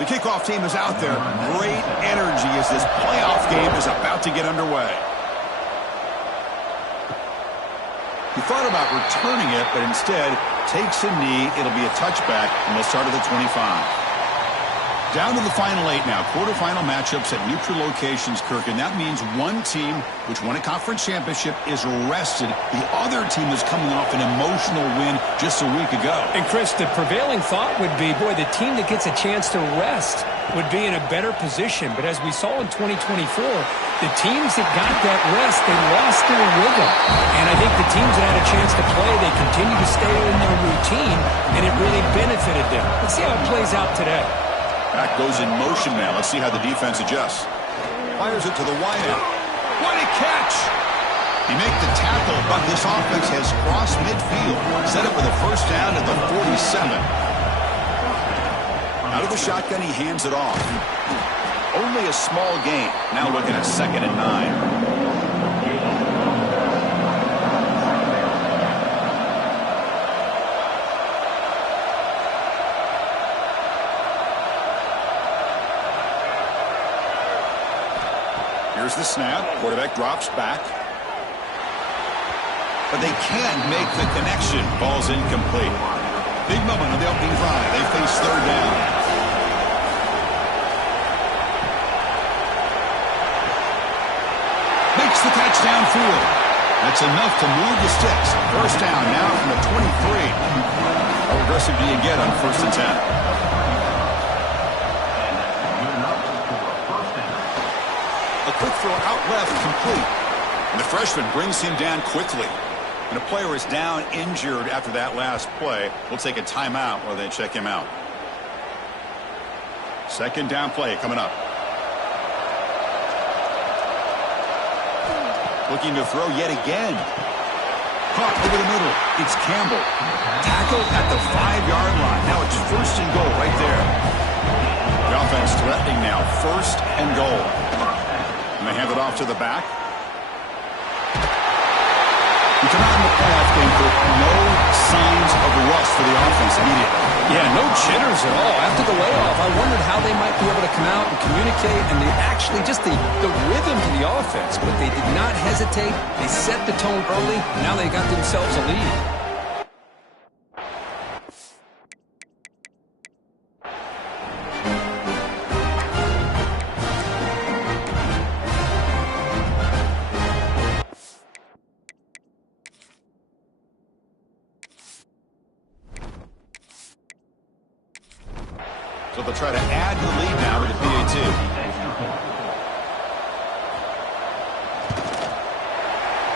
The kickoff team is out there. Great energy as this playoff game is about to get underway. He thought about returning it, but instead takes a knee. It'll be a touchback, and they'll start at the 25. Down to the final 8 now. Quarterfinal matchups at neutral locations, Kirk, and that means one team, which won a conference championship, is rested. The other team is coming off an emotional win just a week ago. And, Chris, the prevailing thought would be, boy, the team that gets a chance to rest would be in a better position. But as we saw in 2024, the teams that got that rest, they lost their rhythm. And I think the teams that had a chance to play, they continue to stay in their routine, and it really benefited them. Let's see how it plays out today. Back goes in motion now. Let's see how the defense adjusts. Fires it to the wideout. What a catch! He made the tackle, but this offense has crossed midfield. Set up for the first down at the 47. Out of the shotgun, he hands it off. Only a small gain. Now looking at 2nd and 9. Here's the snap. Quarterback drops back. But they can't make the connection. Ball's incomplete. Big moment on the opening drive. They face 3rd down. Makes the catch downfield. That's enough to move the sticks. First down now from the 23. How aggressive do you get on 1st and 10? Quick throw out left, complete. And the freshman brings him down quickly. And a player is down injured after that last play. We'll take a timeout while they check him out. 2nd down play coming up. Looking to throw yet again. Caught over the middle. It's Campbell. Tackled at the 5-yard line. Now it's 1st and goal right there. The offense threatening now. 1st and goal. And they hand it off to the back. We come out in the playoff game with no signs of rust for the offense immediately. Yeah, no jitters at all. After the layoff, I wondered how they might be able to come out and communicate, and they actually just the rhythm to the offense. But they did not hesitate. They set the tone early. Now they got themselves a lead. So they'll try to add to the lead now with the PAT.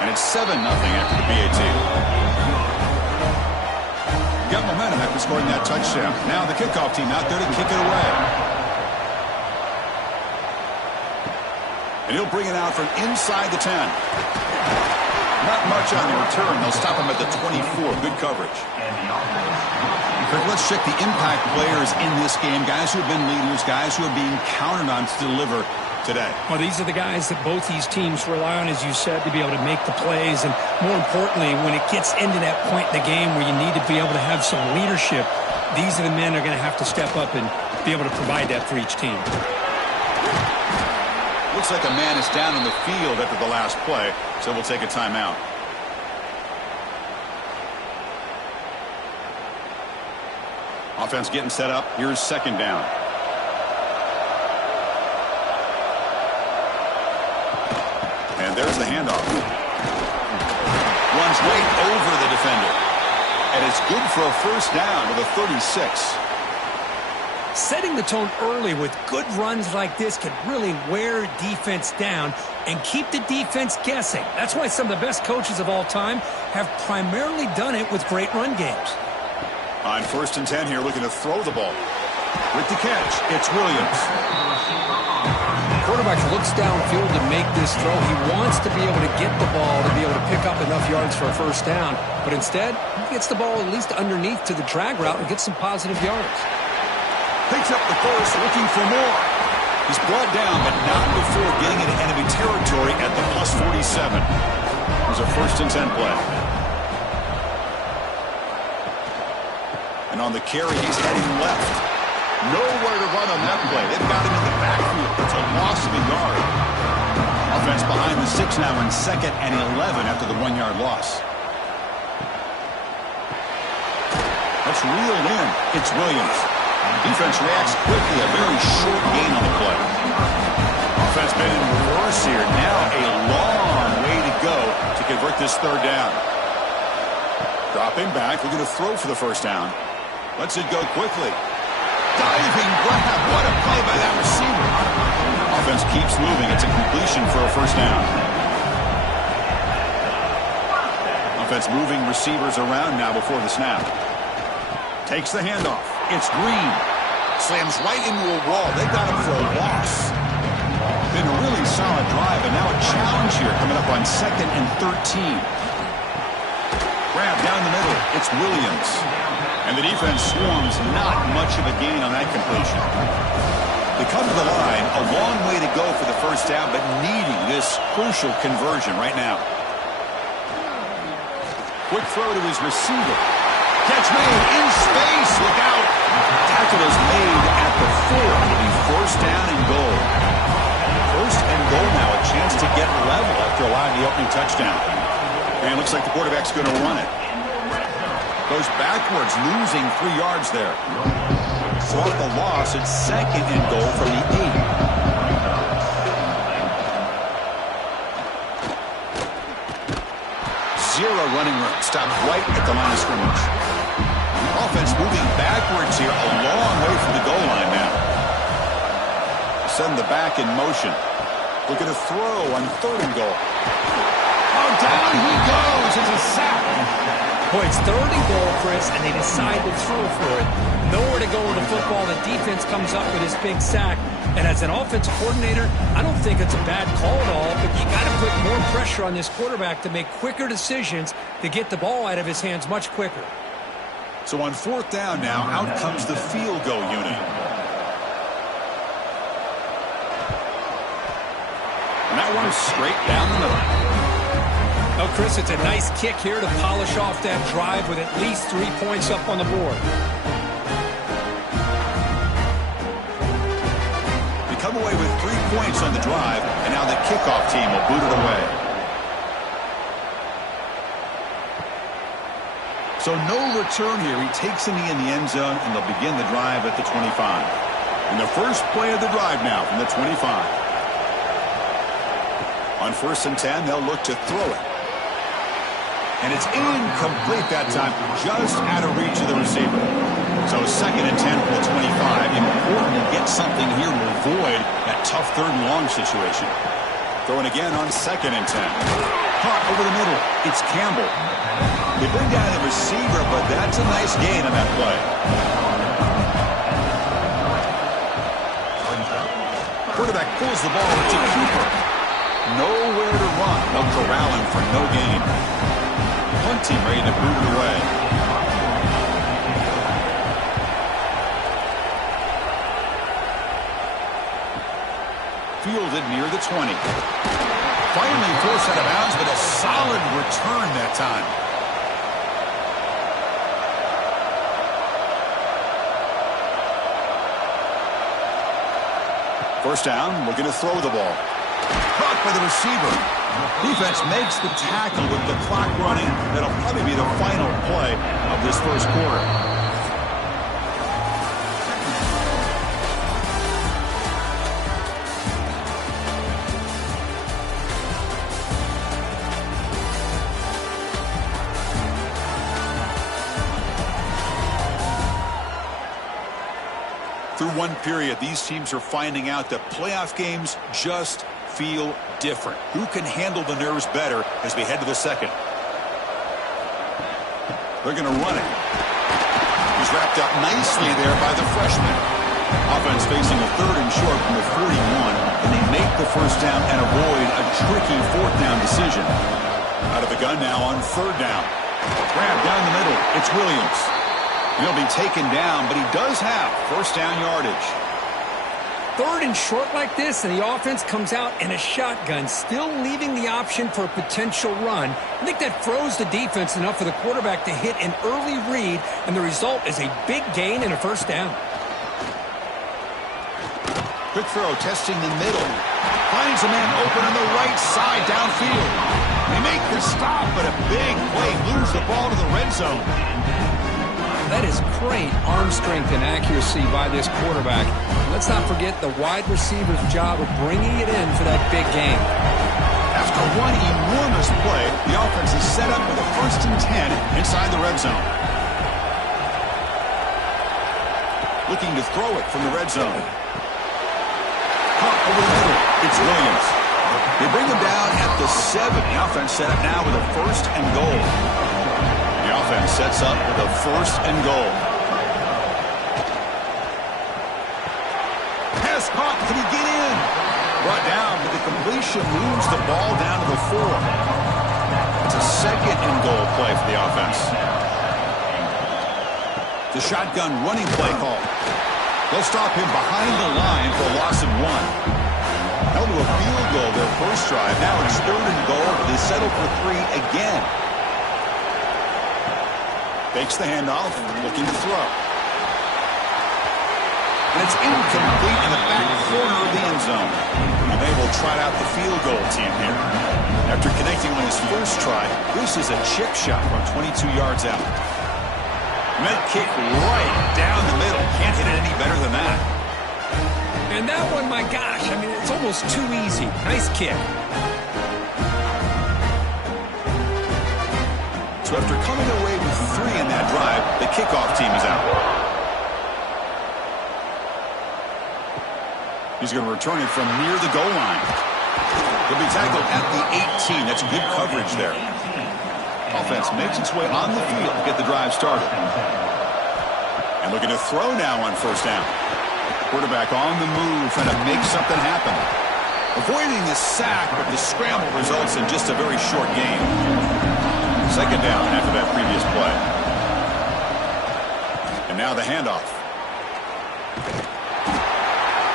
And it's 7-0 after the PAT. Got momentum after scoring that touchdown. Now the kickoff team out there to kick it away. And he'll bring it out from inside the 10. Not much on the return. They'll stop him at the 24. Good coverage. Let's check the impact players in this game. Guys who have been leaders, guys who are being counted on to deliver today. Well, these are the guys that both these teams rely on, as you said, to be able to make the plays. And more importantly, when it gets into that point in the game where you need to be able to have some leadership, these are the men that are going to have to step up and be able to provide that for each team. Looks like a man is down on the field after the last play, so we'll take a timeout. Offense getting set up. Here's 2nd down. And there's the handoff. Runs right over the defender. And it's good for a first down to the 36. Setting the tone early with good runs like this can really wear defense down and keep the defense guessing. That's why some of the best coaches of all time have primarily done it with great run games. On 1st and 10 here, looking to throw the ball. With the catch, it's Williams. Quarterback looks downfield to make this throw. He wants to be able to get the ball to be able to pick up enough yards for a first down. But instead, he gets the ball at least underneath to the drag route and gets some positive yards. Picks up the first, looking for more. He's brought down, but not before getting into enemy territory at the plus 47. It was a 1st and 10 play. And on the carry, he's heading left. Nowhere to run on that play. They've got him in the backfield. It's a loss of a yard. Offense behind the 6 now in 2nd and 11 after the 1-yard loss. Let's reel it in. It's Williams. Defense reacts quickly. A very short gain on the play. Offense been in reverse here. Now a long way to go to convert this 3rd down. Dropping back. We're going to throw for the 1st down. Lets it go quickly. Diving grab. What a play by that receiver. Offense keeps moving. It's a completion for a 1st down. Offense moving receivers around now before the snap. Takes the handoff. It's Green. Slams right into a wall. They got him for a loss. Been a really solid drive, and now a challenge here coming up on 2nd and 13. Grab down the middle. It's Williams. And the defense swarms. Not much of a gain on that completion. They come to the line. A long way to go for the 1st down, but needing this crucial conversion right now. Quick throw to his receiver. Catch made in space. Look out. Tackle is made at the 4. It'll be 1st down and goal. 1st and goal now. A chance to get level after allowing the opening touchdown. And looks like the quarterback's going to run it. Goes backwards, losing 3 yards there. So off the loss, it's 2nd and goal from the 8. 0 running room. Stopped right at the line of scrimmage. Offense moving backwards here, a long way from the goal line now. Send the back in motion. Looking to throw on 3rd and goal. Oh, down he goes. It's a sack. Boy, it's 3rd and goal, Chris, and they decide to throw for it. Nowhere to go with the football. The defense comes up with this big sack. And as an offensive coordinator, I don't think it's a bad call at all, but you got to put more pressure on this quarterback to make quicker decisions to get the ball out of his hands much quicker. So on 4th down now, out comes the field goal unit. And that one's straight down the middle. Oh, Chris, it's a nice kick here to polish off that drive with at least 3 points up on the board. They come away with 3 points on the drive, and now the kickoff team will boot it away. So no return here. He takes a knee in the end zone, and they'll begin the drive at the 25. And the first play of the drive now from the 25. On 1st and 10, they'll look to throw it. And it's incomplete that time, just out of reach of the receiver. So 2nd and 10 for the 25. Important to get something here to avoid that tough 3rd and long situation. Throwing again on 2nd and 10. Caught over the middle. It's Campbell. They bring down the receiver, but that's a nice gain on that play. Quarterback pulls the ball to Cooper. Nowhere to run. They'll corral him for no gain. Punt team ready to boot it away. Fielded near the 20. Finally forced out of bounds, but a solid return that time. First down, looking to throw the ball. Caught by the receiver. Defense makes the tackle with the clock running. That'll probably be the final play of this 1st quarter. Through one period, these teams are finding out that playoff games just feel different. Who can handle the nerves better as we head to the 2nd? They're going to run it. He's wrapped up nicely there by the freshman. Offense facing a 3rd and short from the 41, and they make the 1st down and avoid a tricky 4th down decision. Out of the gun now on 3rd down. Grab down the middle. It's Williams. He'll be taken down, but he does have 1st down yardage. 3rd and short like this, and the offense comes out in a shotgun, still leaving the option for a potential run. I think that froze the defense enough for the quarterback to hit an early read, and the result is a big gain and a 1st down. Quick throw, testing the middle. Finds a man open on the right side downfield. They make the stop, but a big play moves the ball to the red zone. That is great arm strength and accuracy by this quarterback. Let's not forget the wide receiver's job of bringing it in for that big game. After one enormous play, the offense is set up with a 1st and 10 inside the red zone. Looking to throw it from the red zone. Caught over the middle. It's Williams. They bring him down at the 7. The offense set up now with a 1st and goal. The offense sets up with a 1st and goal. Pass caught. Can he get in? Brought down, but the completion moves the ball down to the 4. It's a 2nd and goal play for the offense. The shotgun running play call. They'll stop him behind the line for a loss of 1. Held to a field goal their first drive. Now it's 3rd and goal, but they settle for 3 again. Fakes the handoff, looking to throw. And it's incomplete in the back corner of the end zone. And they will trot out the field goal team here. After connecting on his first try, this is a chip shot from 22 yards out. And that kick right down the middle. Can't hit it any better than that. And that one, my gosh, I mean, it's almost too easy. Nice kick. So after coming away with 3 in that drive, the kickoff team is out. He's going to return it from near the goal line. He'll be tackled at the 18. That's good coverage there. Offense makes its way on the field to get the drive started. And looking to throw now on 1st down. Quarterback on the move, trying to make something happen. Avoiding the sack, but the scramble results in just a very short gain. 2nd down after that previous play. And now the handoff.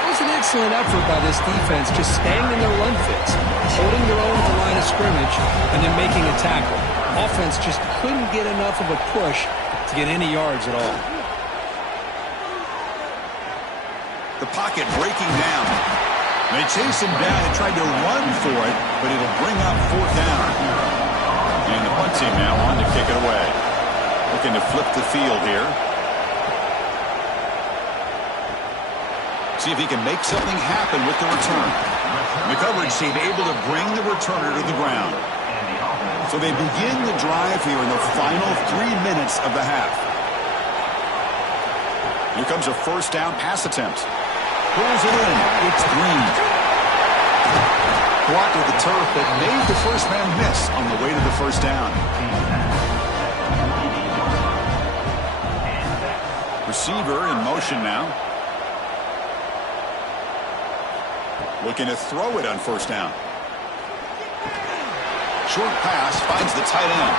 It was an excellent effort by this defense, just staying in their run fits, holding their own at the line of scrimmage, and then making a tackle. Offense just couldn't get enough of a push to get any yards at all. The pocket breaking down. They chase him down and tried to run for it, but it'll bring up 4th down. And the punt team now on to kick it away. Looking to flip the field here. See if he can make something happen with the return. The coverage team able to bring the returner to the ground. So they begin the drive here in the final 3 minutes of the half. Here comes a 1st down pass attempt. Pulls it in. It's Green. Blocked with the turf that made the first man miss on the way to the 1st down. Receiver in motion now. Looking to throw it on 1st down. Short pass finds the tight end.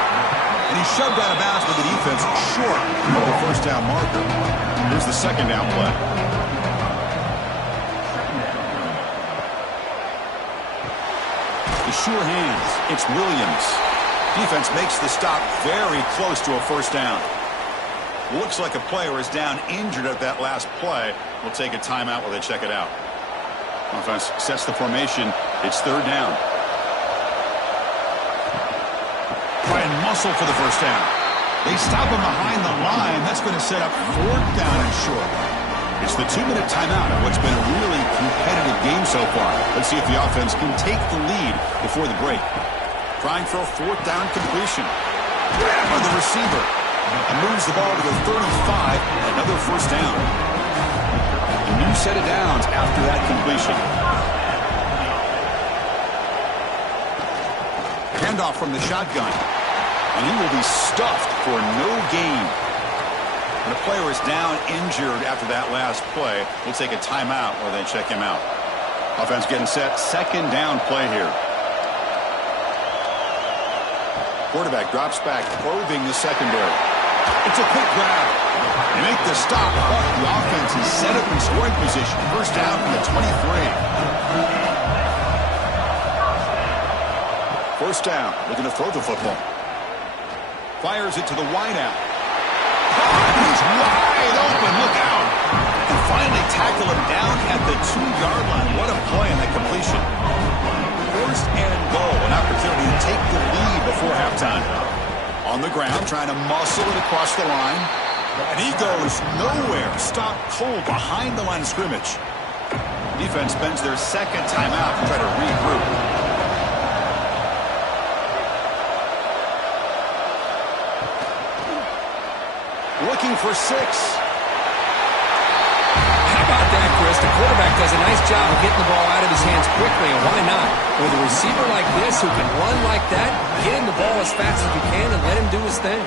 And he's shoved out of bounds with the defense short of the 1st down marker. Here's the 2nd down play. The sure hands. It's Williams. Defense makes the stop very close to a 1st down. Looks like a player is down injured at that last play. We'll take a timeout while they check it out. Offense sets the formation. It's 3rd down. Try and muscle for the 1st down. They stop him behind the line. That's going to set up 4th down and short. It's the 2-minute timeout of what's been a really competitive game so far. Let's see if the offense can take the lead before the break. Trying for a 4th down completion. Grab by the receiver. And moves the ball to the 35. Another 1st down. A new set of downs after that completion. Handoff from the shotgun. And he will be stuffed for no gain. When a player is down injured after that last play, we'll take a timeout while they check him out. Offense getting set. 2nd down play here. Quarterback drops back, probing the secondary. It's a quick grab. They make the stop, but the offense is set up in scoring position. 1st down from the 23. 1st down, looking to throw the football. Fires it to the wideout. He's wide open, look out. And finally tackle him down at the 2-yard line. What a play on that completion. First and goal, an opportunity to take the lead before halftime. On the ground, trying to muscle it across the line. And he goes nowhere. Stopped cold behind the line of scrimmage. Defense spends their second timeout to try to regroup. Looking for 6. How about that, Chris? The quarterback does a nice job of getting the ball out of his hands quickly, and why not? With a receiver like this who can run like that, get him the ball as fast as you can and let him do his thing.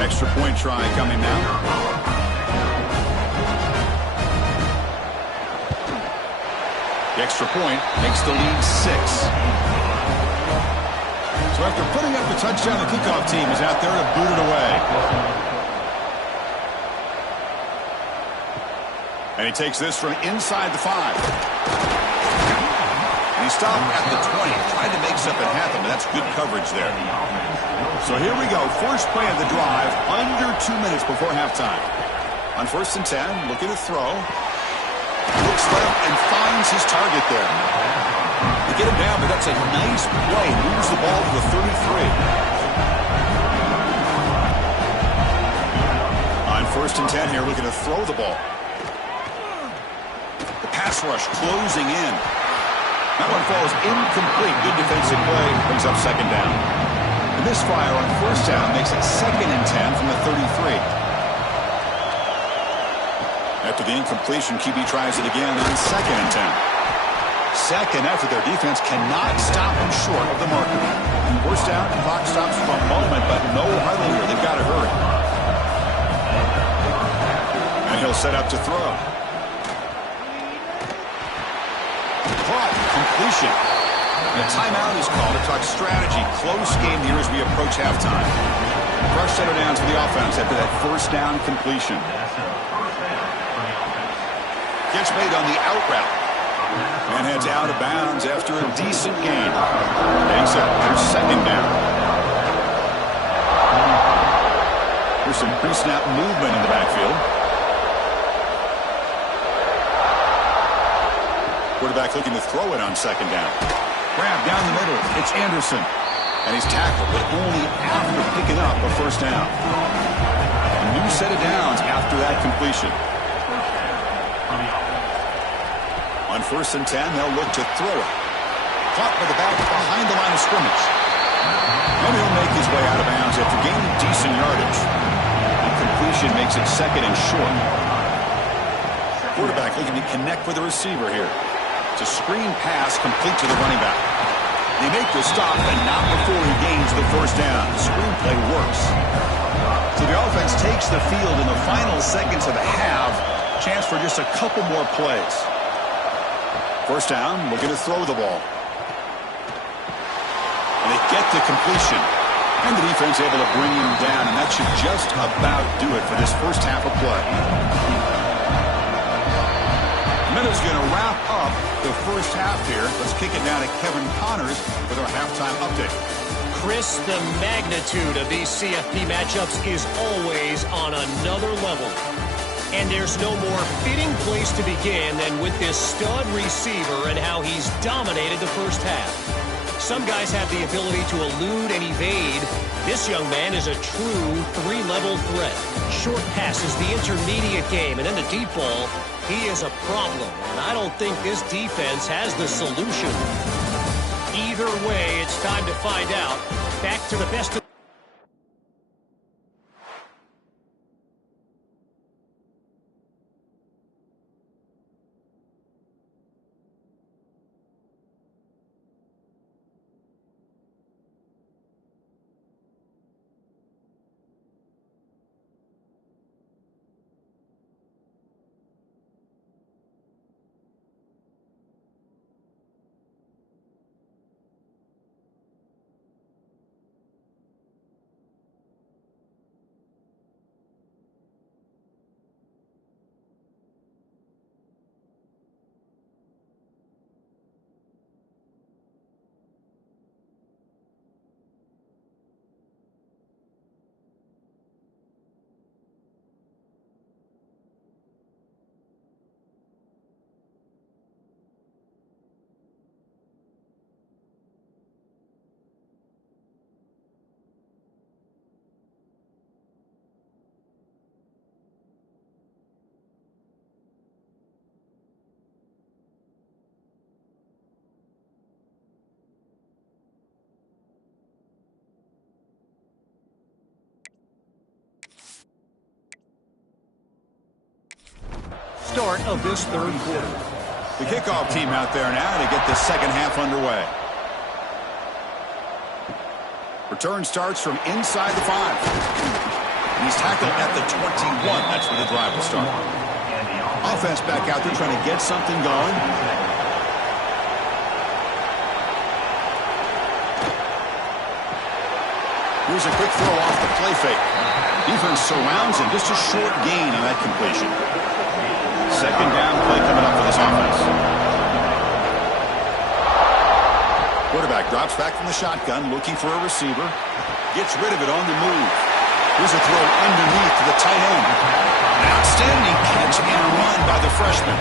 Extra point try coming now. The extra point makes the lead 6. So after putting up the touchdown, the kickoff team is out there to boot it away. And he takes this from inside the 5. And he stopped at the 20, trying to make something happen, but that's good coverage there. So here we go, first play of the drive, under 2 minutes before halftime. On 1st and 10, looking to throw. Looks left and finds his target there. They get him down, but that's a nice play. Moves the ball to the 33. On 1st and 10 here, looking to throw the ball. The pass rush closing in. That one falls incomplete. Good defensive play. Brings up 2nd down. The misfire on 1st down makes it 2nd and 10 from the 33. After the incompletion, QB tries it again on 2nd and 10. Second after their defense cannot stop him short of the marker. 1st down, the clock stops for a moment, but no huddle here. They've got to hurry. And he'll set up to throw. Caught. Completion. And a timeout is called to talk strategy. Close game here as we approach halftime. Fresh set of downs for the offense after that 1st down completion. Gets made on the out route. And heads out of bounds after a decent gain. Makes up their 2nd down. There's some pre-snap movement in the backfield. Quarterback looking to throw it on 2nd down. Grab down the middle. It's Anderson. And he's tackled, but only after picking up a 1st down. A new set of downs after that completion. On 1st and 10, they'll look to throw it. Caught by the back behind the line of scrimmage. And he'll make his way out of bounds after gaining decent yardage. The completion makes it 2nd and short. Quarterback looking to connect with the receiver here. It's a screen pass complete to the running back. They make the stop, and not before he gains the 1st down. The screenplay works. So the offense takes the field in the final seconds of the half. Chance for just a couple more plays. 1st down, looking to throw the ball. And they get the completion. And the defense able to bring him down, and that should just about do it for this 1st half of play. Minute's going to wrap up the 1st half here. Let's kick it down to Kevin Connors with our halftime update. Chris, the magnitude of these CFP matchups is always on another level. And there's no more fitting place to begin than with this stud receiver and how he's dominated the 1st half. Some guys have the ability to elude and evade. This young man is a true 3-level threat. Short passes, the intermediate game, and then the deep ball. He is a problem, and I don't think this defense has the solution. Either way, it's time to find out. Back to the best of start of this third quarter. The kickoff team out there now to get the second half underway. Return starts from inside the 5. He's tackled at the 21. That's where the drive will start. Offense back out there trying to get something going. Here's a quick throw off the play fake. Defense surrounds him. Just a short gain on that completion. Second down play coming up for this offense. Quarterback drops back from the shotgun, looking for a receiver. Gets rid of it on the move. Here's a throw underneath to the tight end. An outstanding catch and run by the freshman.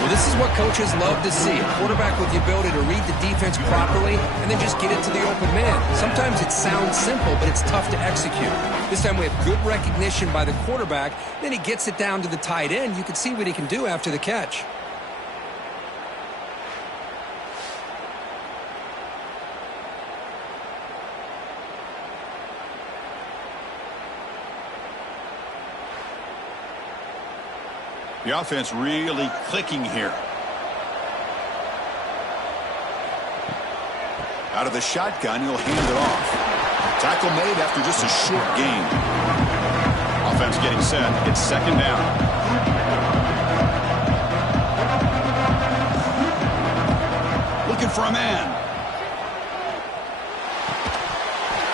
Well, this is what coaches love to see. A quarterback with the ability to read the defense properly and then just get it to the open man. Sometimes it sounds simple, but it's tough to execute. This time we have good recognition by the quarterback. Then he gets it down to the tight end. You can see what he can do after the catch. The offense really clicking here. Out of the shotgun, he'll hand it off. Tackle made after just a short gain. Offense getting set. It's second down. Looking for a man.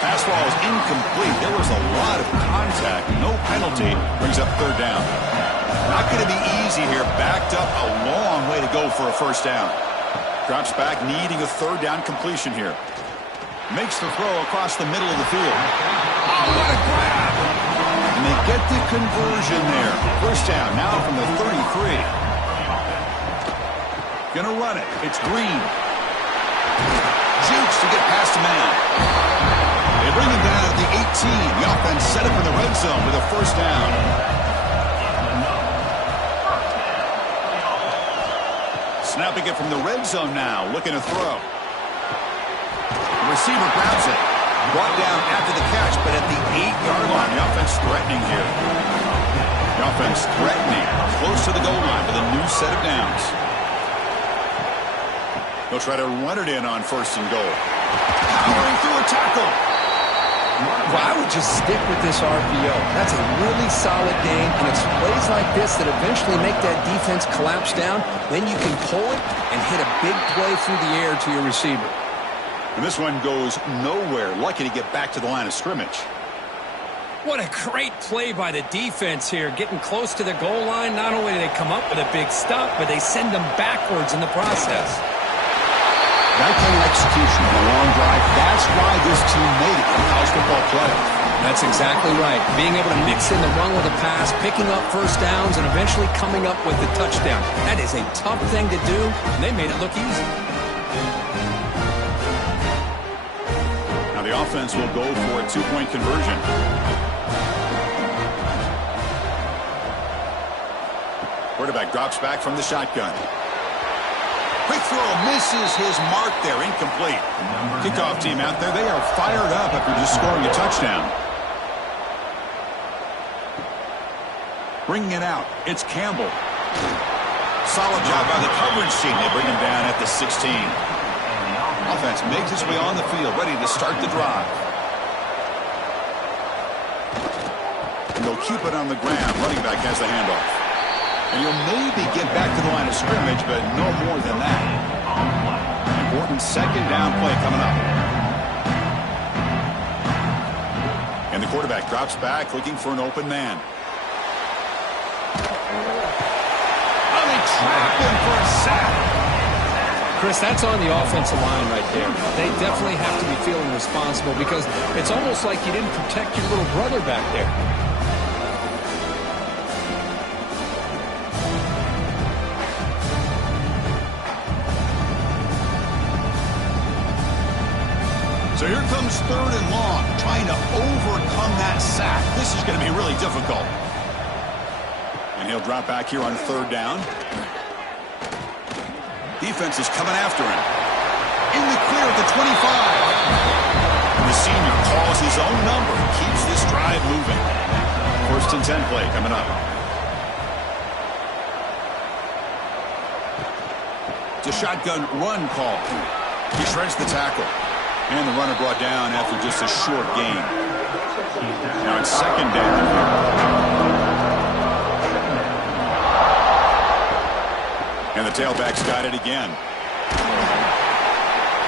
Pass ball is incomplete. There was a lot of contact. No penalty. Brings up third down. Not going to be easy here. Backed up a long way to go for a first down. Drops back, needing a third down completion here. Makes the throw across the middle of the field. Oh, what a grab! And they get the conversion there. First down now from the 33. Gonna run it. It's Green. Jukes to get past a man. They bring him down at the 18. The offense set up in the red zone with a first down. Snapping it from the red zone now, looking to throw. The receiver grabs it. Brought down after the catch, but at the 8-yard line, the offense threatening here. The offense threatening, close to the goal line with a new set of downs. They'll try to run it in on first and goal. Powering through a tackle. Well, I would just stick with this RPO. That's a really solid game, and it's plays like this that eventually make that defense collapse down. Then you can pull it and hit a big play through the air to your receiver. And this one goes nowhere. Lucky to get back to the line of scrimmage. What a great play by the defense here. Getting close to the goal line, not only do they come up with a big stop, but they send them backwards in the process. That kind of execution on a long drive, that's why this team made it in the college football playoff. That's exactly right. Being able to mix in the run with a pass, picking up first downs, and eventually coming up with the touchdown. That is a tough thing to do, and they made it look easy. Now the offense will go for a two-point conversion. Quarterback drops back from the shotgun. Quick throw, misses his mark there, incomplete. Kickoff team out there, they are fired up after just scoring a touchdown. Bringing it out, it's Campbell. Solid job by the coverage team. They bring him down at the 16. Offense makes its way on the field, ready to start the drive. And they'll keep it on the ground. Running back has the handoff. And you'll maybe get back to the line of scrimmage, but no more than that. Important second down play coming up. And the quarterback drops back, looking for an open man. Oh, they trap him for a sack. Chris, that's on the offensive line right there. They definitely have to be feeling responsible because it's almost like you didn't protect your little brother back there. So here comes third and long, trying to overcome that sack. This is going to be really difficult. And he'll drop back here on third down. Defense is coming after him. In the clear at the 25. And the senior calls his own number and keeps this drive moving. First and 10 play coming up. It's a shotgun run call. He shreds the tackle. And the runner brought down after just a short gain. Now it's second down here. And the tailback's got it again.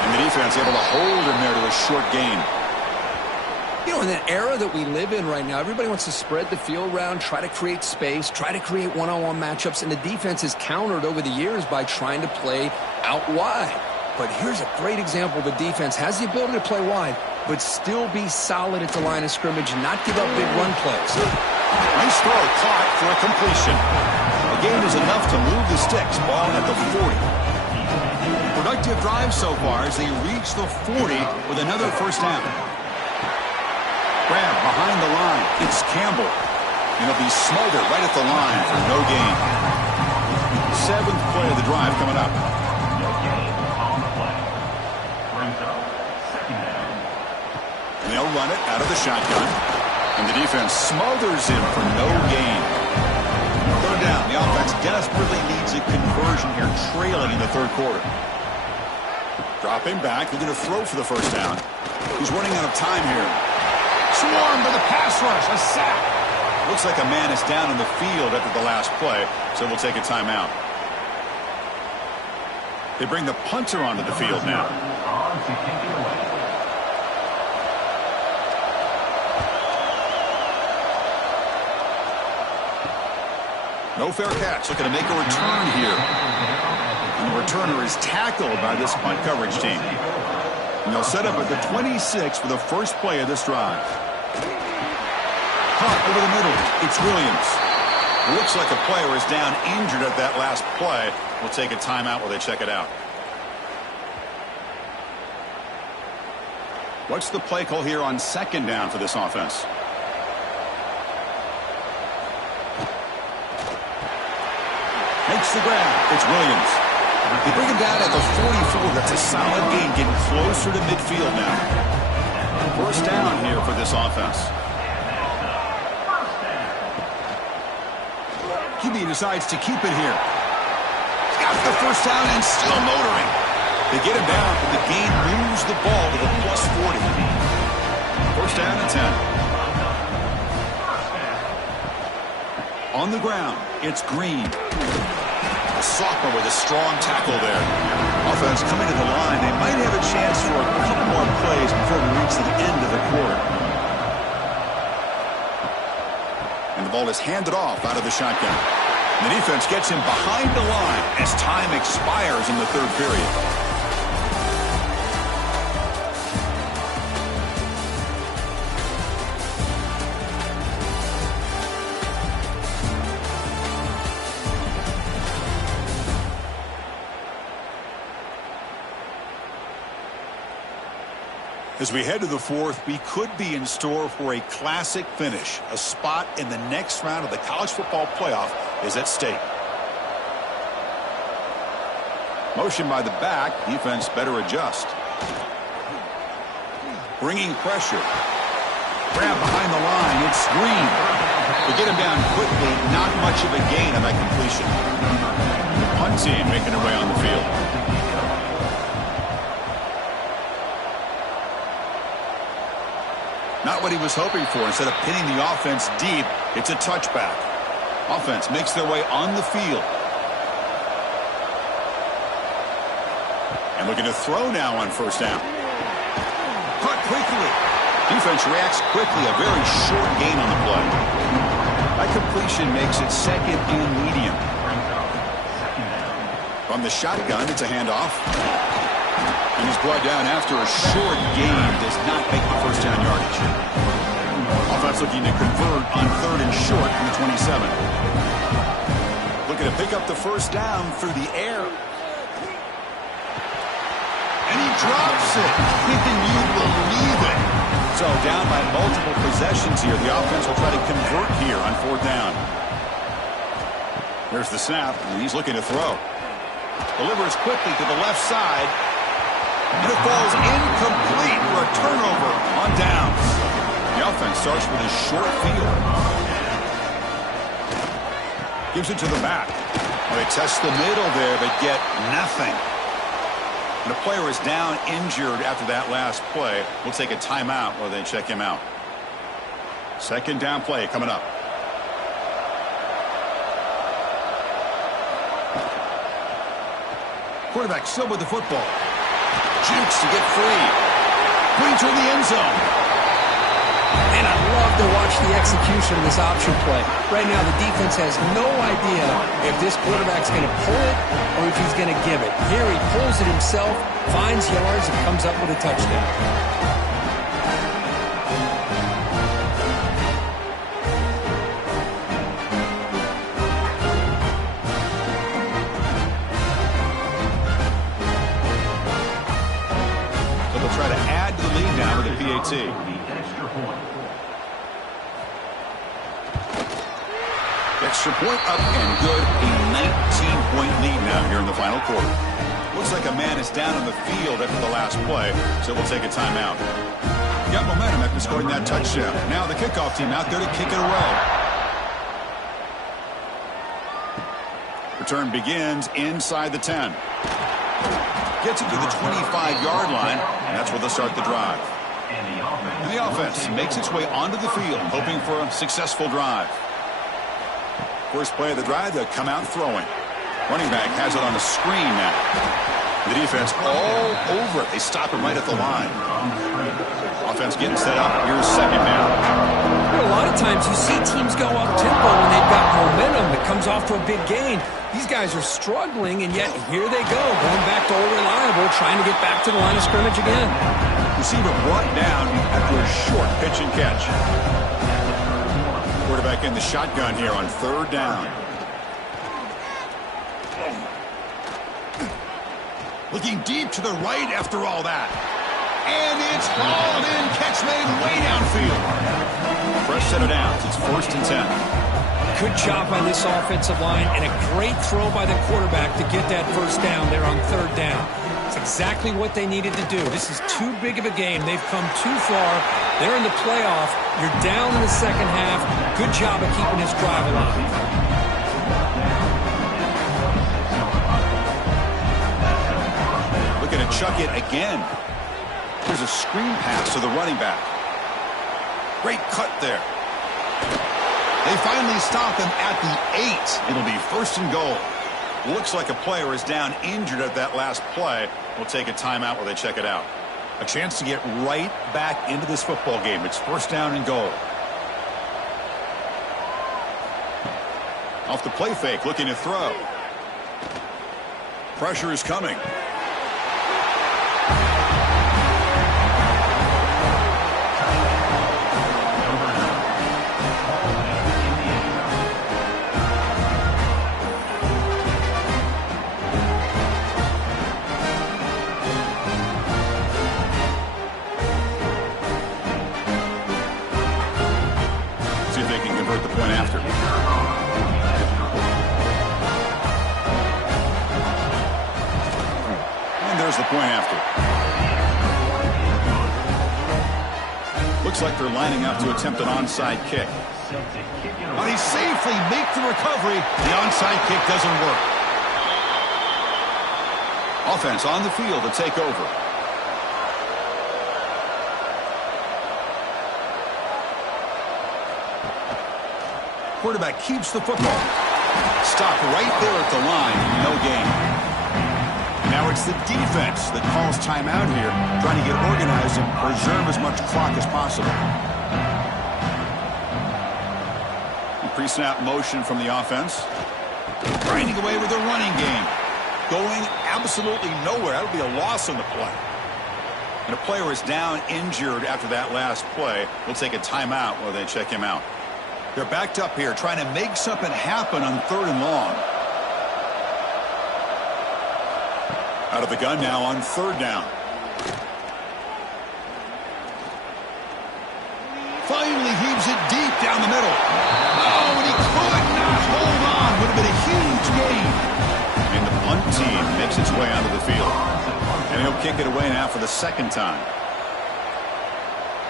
And the defense able to hold him there to a short gain. You know, in that era that we live in right now, everybody wants to spread the field around, try to create space, try to create one-on-one matchups, and the defense has countered over the years by trying to play out wide. But here's a great example. The defense has the ability to play wide, but still be solid at the line of scrimmage and not give up big run plays. Nice throw, caught for a completion. The gain is enough to move the sticks. Ball at the 40. Productive drive so far as they reach the 40 with another first down. Grab behind the line. It's Campbell. And he'll be smothered right at the line for no gain. 7th play of the drive coming up. And they'll run it out of the shotgun. And the defense smothers him for no gain. Third down. The offense desperately needs a conversion here, trailing in the third quarter. Dropping back. They're going to throw for the first down. He's running out of time here. Swarmed by the pass rush. A sack. Looks like a man is down in the field after the last play, so we'll take a timeout. They bring the punter onto the field now. No fair catch. Looking to make a return here. And the returner is tackled by this punt coverage team. And they'll set up at the 26 for the first play of this drive. Punt over the middle. It's Williams. Looks like a player is down injured at that last play. We'll take a timeout while they check it out. What's the play call here on second down for this offense? Makes the grab. It's Williams. They bring him down at the 44. That's a solid gain, getting closer to midfield now. First down here for this offense. QB decides to keep it here. He's got the first down and still motoring. They get him down, but the gain moves the ball to the plus 40. First down and 10. On the ground, it's Green. A sophomore with a strong tackle there. Offense coming to the line. They might have a chance for a couple more plays before we reach the end of the quarter. And the ball is handed off out of the shotgun. And the defense gets him behind the line as time expires in the third period. As we head to the fourth, we could be in store for a classic finish. A spot in the next round of the college football playoff is at stake. Motion by the back. Defense better adjust. Bringing pressure. Grab behind the line. It's Green. They get him down quickly. Not much of a gain on that completion. The punt team making their way on the field. Not what he was hoping for. Instead of pinning the offense deep, it's a touchback. Offense makes their way on the field. And looking to throw now on first down. Caught quickly. Defense reacts quickly. A very short gain on the play. That completion makes it second and medium. From the shotgun, it's a handoff. And he's brought down after a short gain. Does not make the first down yardage. Offense looking to convert on third and short from the 27. Looking to pick up the first down through the air. And he drops it. Can you believe it? So down by multiple possessions here. The offense will try to convert here on fourth down. There's the snap, and he's looking to throw. Delivers quickly to the left side. And it falls incomplete for a turnover on downs. The offense starts with a short field. Gives it to the back. Well, they test the middle there, but get nothing. And a player is down injured after that last play. We'll take a timeout while they check him out. Second down play coming up. Quarterback still with the football. Jukes to get free. Going toward the end zone. And I love to watch the execution of this option play. Right now, the defense has no idea if this quarterback's going to pull it or if he's going to give it. Here, he pulls it himself, finds yards, and comes up with a touchdown. So they'll try to add to the lead now with a PAT. Extra point up and good. A 19-point lead now here in the final quarter. Looks like a man is down on the field after the last play, so we'll take a timeout. Got momentum after scoring that touchdown. Now the kickoff team out there to kick it away. Return begins inside the 10. Gets it to the 25-yard line, and that's where they'll start the drive. And the offense makes its way onto the field, hoping for a successful drive. First play of the drive, they'll come out throwing. Running back has it on the screen now. The defense all over it. They stop him right at the line. Offense getting set up. Here's second down. A lot of times you see teams go up-tempo when they've got momentum that comes off to a big gain. These guys are struggling, and yet here they go, going back to old reliable, trying to get back to the line of scrimmage again. Receiver brought down after a short pitch and catch. Quarterback in the shotgun here on third down. Looking deep to the right after all that. And it's hauled in. Catch made way downfield. Fresh set of downs. It's 1st and 10. Good job by this offensive line, and a great throw by the quarterback to get that first down there on third down. It's exactly what they needed to do. This is too big of a game. They've come too far. They're in the playoff. You're down in the second half. Good job of keeping this drive alive. Looking to chuck it again. There's a screen pass to the running back. Great cut there. They finally stop him at the 8. It'll be 1st and goal. Looks like a player is down injured at that last play. We'll take a timeout while they check it out. A chance to get right back into this football game. It's 1st down and goal. Off the play fake, looking to throw. Pressure is coming. The point after. Looks like they're lining up to attempt an onside kick. But he safely makes the recovery. The onside kick doesn't work. Offense on the field to take over. Quarterback keeps the football. Stopped right there at the line. No gain. Now it's the defense that calls timeout here, trying to get organized and preserve as much clock as possible. Pre-snap motion from the offense. Grinding away with the running game. Going absolutely nowhere. That'll be a loss on the play. And a player is down injured after that last play. We'll take a timeout while they check him out. They're backed up here, trying to make something happen on 3rd and long. Out of the gun now on 3rd down. Finally heaves it deep down the middle. Oh, and he could not hold on. Would have been a huge gain. And the punt team makes its way onto the field. And he'll kick it away now for the 2nd time.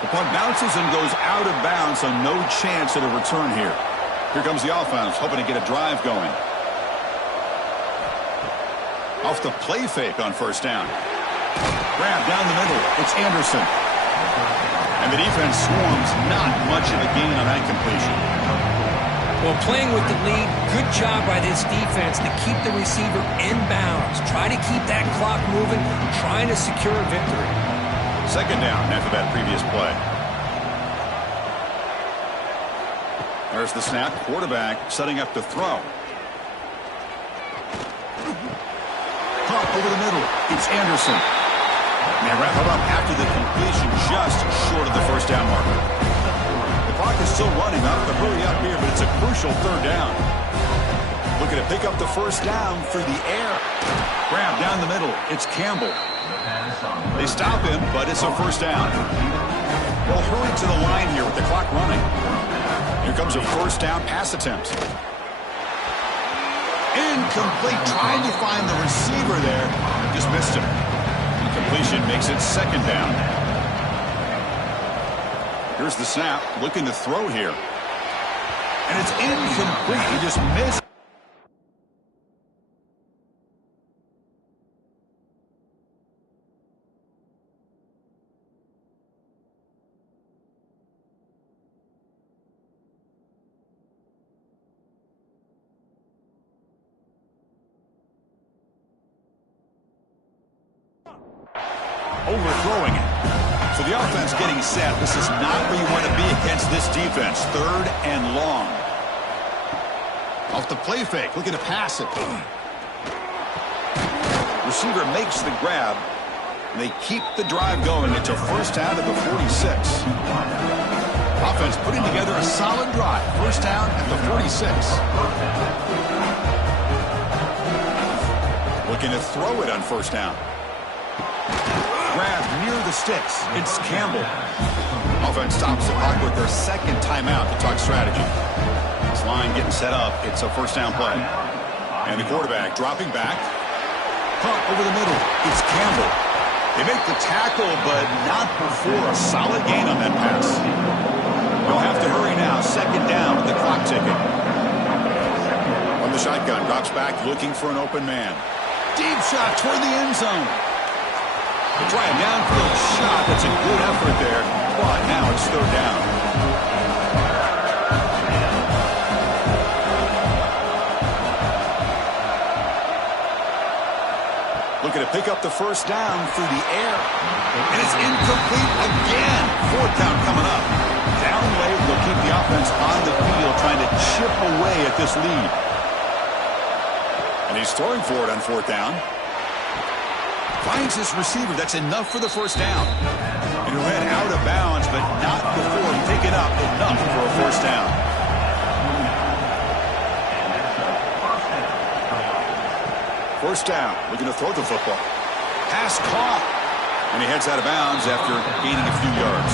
The punt bounces and goes out of bounds, so no chance at a return here. Here comes the offense, hoping to get a drive going. Off the play fake on first down. Grab down the middle. It's Anderson. And the defense swarms. Not much of a gain on that completion. Well, playing with the lead, good job by this defense to keep the receiver in bounds. Try to keep that clock moving, trying to secure a victory. Second down after that previous play. There's the snap. Quarterback setting up to throw. Caught over the middle. It's Anderson. And they wrap it up after the completion, just short of the first down marker. The clock is still running up to hurry up here, but it's a crucial third down. Looking to pick up the first down through the air. Grab down the middle. It's Campbell. They stop him, but it's a first down. They'll hurry to the line here with the clock running. Here comes a first down pass attempt. Incomplete, trying to find the receiver there. Just missed him. Incompletion makes it second down. Here's the snap, looking to throw here. And it's incomplete. He just missed. Overthrowing it. So the offense getting set. This is not where you want to be against this defense. Third and long. Off the play fake. Looking to pass it. Receiver makes the grab. They keep the drive going. It's a first down at the 46. Offense putting together a solid drive. First down at the 46. Looking to throw it on first down. Grab near the sticks. It's Campbell. Offense stops the clock with their second timeout to talk strategy. This line getting set up. It's a first down play. And the quarterback dropping back. Caught over the middle. It's Campbell. They make the tackle, but not before a solid gain on that pass. They'll have to hurry now. Second down with the clock ticking. On the shotgun, drops back looking for an open man. Deep shot toward the end zone. They try a downfield shot. That's a good effort there, but now it's third down. Looking to pick up the first down through the air. And it's incomplete again. Fourth down coming up. Down late, they'll keep the offense on the field trying to chip away at this lead. And he's throwing for it on fourth down. Finds this receiver. That's enough for the first down. And he'll head out of bounds, but not before picking up enough for a first down. First down. Looking to throw the football. Pass caught. And he heads out of bounds after gaining a few yards.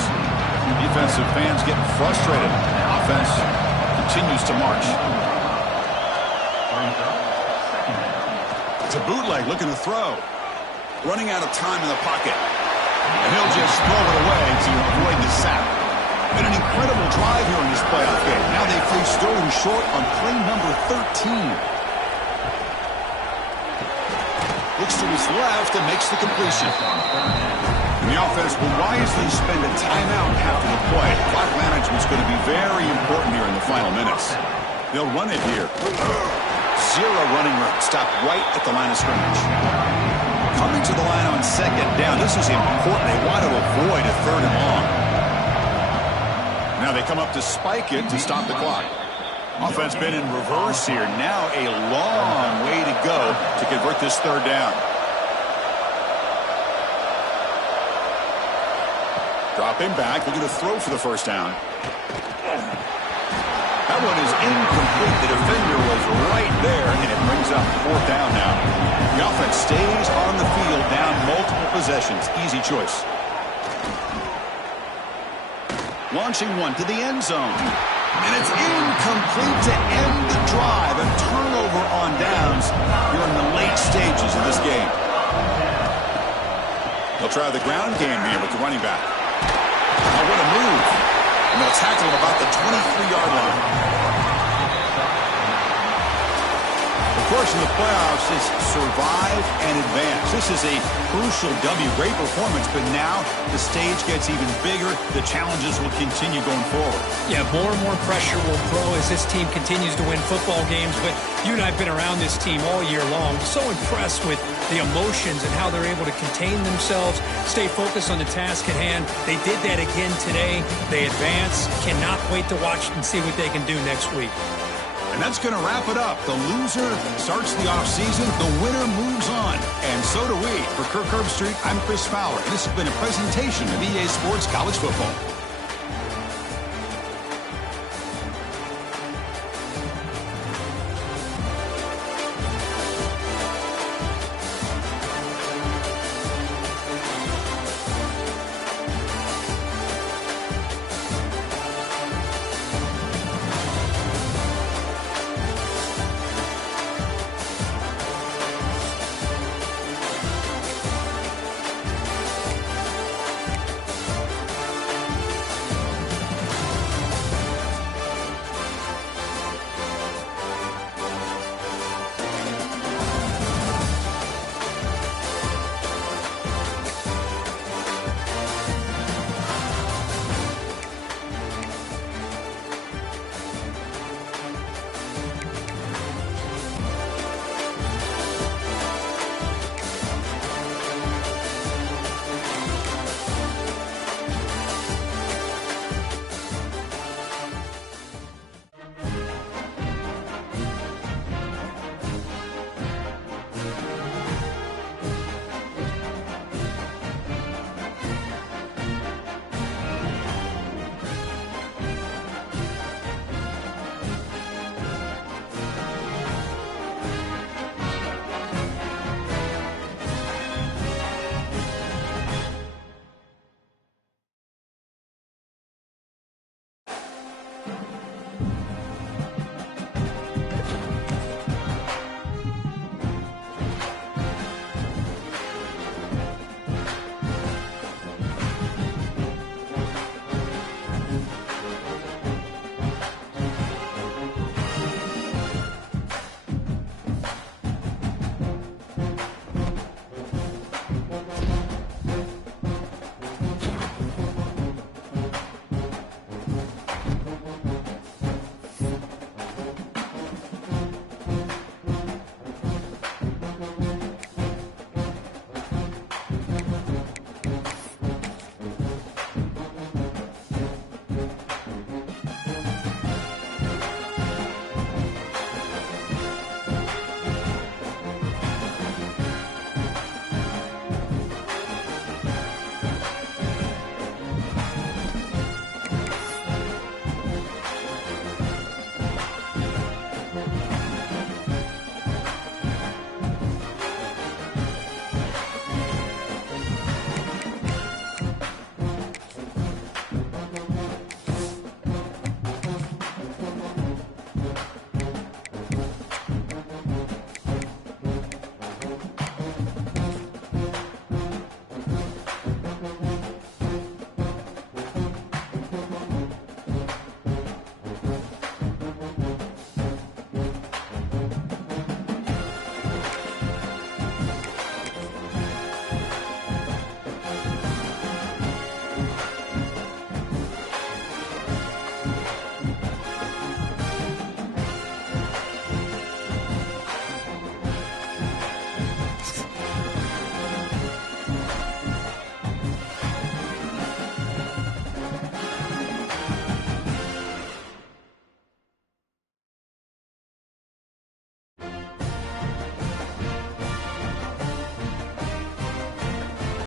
Defensive fans getting frustrated. Offense continues to march. It's a bootleg looking to throw. Running out of time in the pocket. And he'll just throw it away to avoid the sack. Been an incredible drive here in this playoff game. Now they face third and short on play number 13. Looks to his left and makes the completion. And the offense will wisely spend a timeout after the play. Clock management's going to be very important here in the final minutes. They'll run it here. Zero running room. Stop right at the line of scrimmage. Coming to the line on second down. This is important. They want to avoid a third and long. Now they come up to spike it to stop the clock. Offense been in reverse here. Now a long way to go to convert this third down. Dropping back, looking to throw for the first down. That one is incomplete. The defender was right there, and it brings up fourth down now. The offense stays on the field, down multiple possessions. Easy choice. Launching one to the end zone. And it's incomplete to end the drive. A turnover on downs here in the late stages of this game. They'll try the ground game here with the running back. Oh, what a move. And they'll tackle him about the 23-yard line. The course, in the playoffs, is survive and advance. This is a crucial W. Great performance, but now the stage gets even bigger. The challenges will continue going forward. Yeah, more and more pressure will grow as this team continues to win football games, but you and I have been around this team all year long. So impressed with the emotions and how they're able to contain themselves, stay focused on the task at hand. They did that again today. They advance. Cannot wait to watch and see what they can do next week. And that's going to wrap it up. The loser starts the offseason. The winner moves on. And so do we. For Kirk Herbstreit, I'm Chris Fowler. And this has been a presentation of EA Sports College Football.